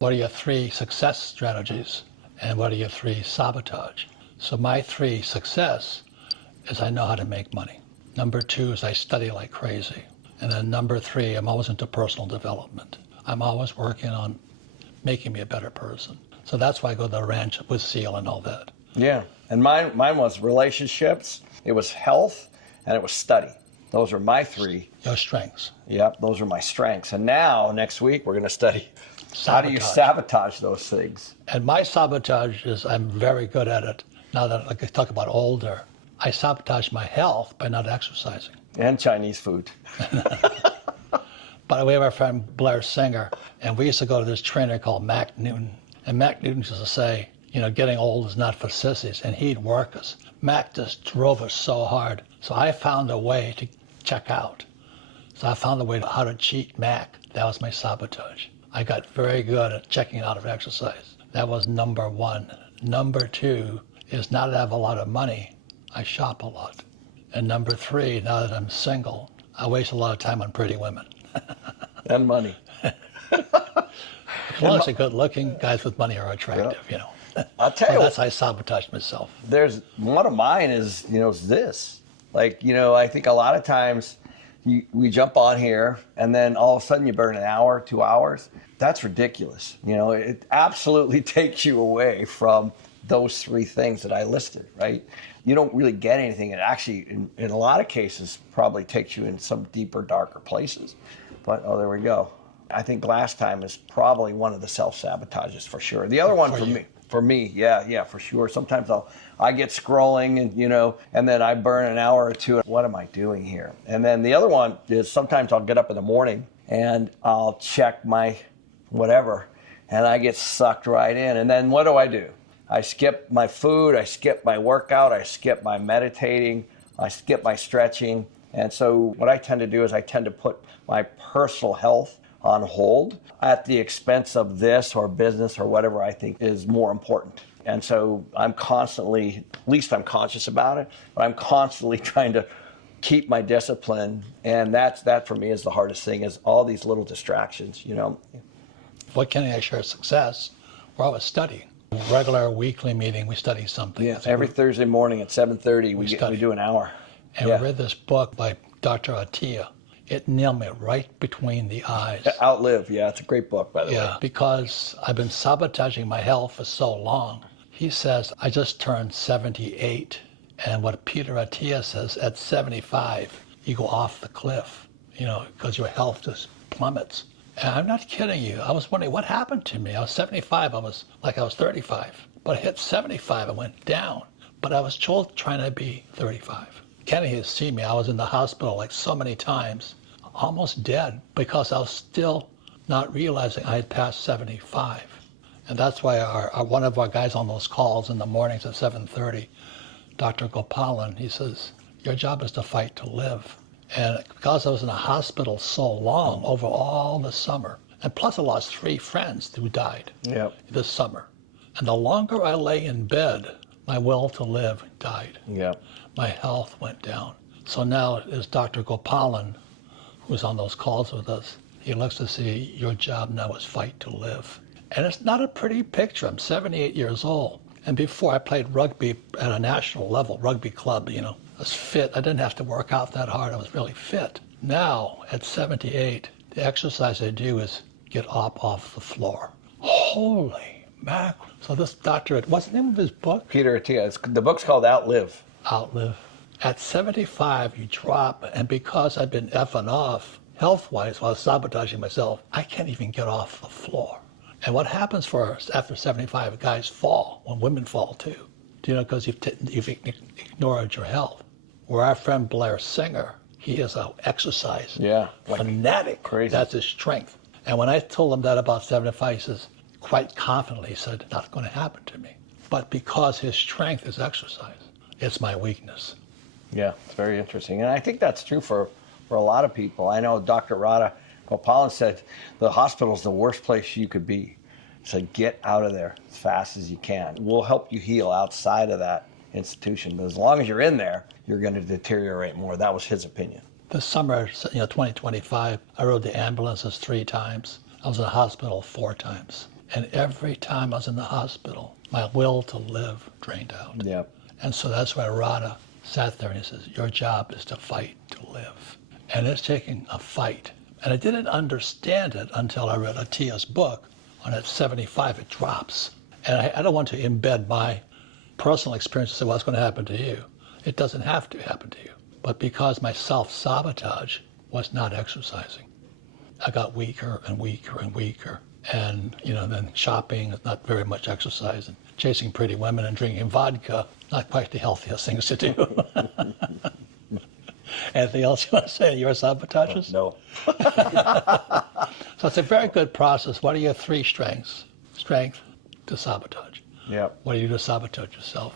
What are your 3 success strategies? And what are your 3 sabotage? So my 3 success is I know how to make money. Number 2 is I study like crazy. And then number 3, I'm always into personal development. I'm always working on making me a better person. So that's why I go to the ranch with Seal and all that. Yeah, and mine was relationships, it was health, and it was study. Those are my 3. Your strengths. Yep, those are my strengths. And now, next week, we're going to study how do you sabotage those things. And my sabotage is I'm very good at it. Now that I talk about older, I sabotage my health by not exercising. And Chinese food. But we have our friend Blair Singer, and we used to go to this trainer called Mac Newton. And Mac Newton used to say, you know, getting old is not for sissies, and he'd work us. Mac just drove us so hard. So I found a way to check out. So I found a way how to cheat Mac. That was my sabotage. I got very good at checking out of exercise. That was number 1. Number 2 is now that I have a lot of money, I shop a lot. And number 3, now that I'm single, I waste a lot of time on pretty women. And money. As long as they're good looking, guys with money are attractive, you know. I'll tell you. That's how I sabotage myself. There's one of mine is, you know, is this. Like, you know, I think a lot of times we jump on here and then all of a sudden you burn an hour, 2 hours. That's ridiculous. You know, it absolutely takes you away from those 3 things that I listed, right? You don't really get anything. It actually, in a lot of cases, probably takes you in some deeper, darker places. But, oh, there we go. I think last time is probably one of the self-sabotages for sure. The other one for me, yeah, for sure. Sometimes I get scrolling and, you know, and then I burn an hour or 2. What am I doing here? And then the other one is sometimes I'll get up in the morning and I'll check my whatever and I get sucked right in. And then what do? I skip my food, I skip my workout, I skip my meditating, I skip my stretching. And so what I tend to do is I tend to put my personal health on hold at the expense of this or business or whatever I think is more important. And so I'm constantly, at least I'm conscious about it, but I'm constantly trying to keep my discipline. And that for me is the hardest thing, is all these little distractions, you know. What can I share success? We're always studying. Regular weekly meeting, we study something. Yeah, every Thursday morning at 7:30, we do an hour. And we read this book by Dr. Attia. It nailed me right between the eyes. Outlive, yeah, it's a great book, by the way. Yeah, because I've been sabotaging my health for so long. He says, I just turned 78. And what Peter Attia says, at 75, you go off the cliff, you know, because your health just plummets. And I'm not kidding you. I was wondering what happened to me. I was 75, I was 35. But I hit 75, I went down. But I was still trying to be 35. Kenny has seen me. I was in the hospital like so many times, almost dead, because I was still not realizing I had passed 75. And that's why one of our guys on those calls in the mornings at 7:30, Dr. Gopalan, he says, your job is to fight to live. And because I was in a hospital so long, over all the summer, and plus I lost 3 friends who died this summer. And the longer I lay in bed, my will to live died. Yep. My health went down. So now is Dr. Gopalan, who's on those calls with us. He looks to see your job now is fight to live. And it's not a pretty picture. I'm 78 years old. And before I played rugby at a national level, rugby club, you know, I was fit. I didn't have to work out that hard. I was really fit. Now, at 78, the exercise I do is get up off the floor. Holy mackerel. So this doctor, what's the name of his book? Peter Attia. The book's called Outlive. Outlive. At 75, you drop, and because I've been effing off health-wise while sabotaging myself, I can't even get off the floor. And what happens for us after 75, guys fall, when women fall too. Do you know, because you've ignored your health. Where our friend Blair Singer, he is an exercise fanatic. Crazy. That's his strength. And when I told him that about 75, he says, quite confidently, he said, not going to happen to me. But because his strength is exercise, it's my weakness. Yeah, it's very interesting. And I think that's true for a lot of people. I know Dr. Radha Gopalan said the hospital is the worst place you could be. So get out of there as fast as you can. We'll help you heal outside of that institution. But as long as you're in there, you're going to deteriorate more. That was his opinion. This summer, 2025, I rode the ambulances 3 times. I was in the hospital 4 times. And every time I was in the hospital, my will to live drained out. Yep. And so that's why Rada sat there and he says, your job is to fight to live. And it's taking a fight. And I didn't understand it until I read Atiya's book. On at 75, it drops. And I don't want to embed my personal experience and say, well, what's going to happen to you? It doesn't have to happen to you. But because my self-sabotage was not exercising, I got weaker and weaker and weaker. And, then shopping is not very much exercise, and chasing pretty women and drinking vodka, not quite the healthiest things to do. Anything else you want to say? Your sabotages? No. So it's a very good process. What are your 3 strengths? Strength to sabotage. Yep. What do you do to sabotage yourself?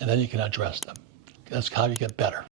And then you can address them. That's how you get better.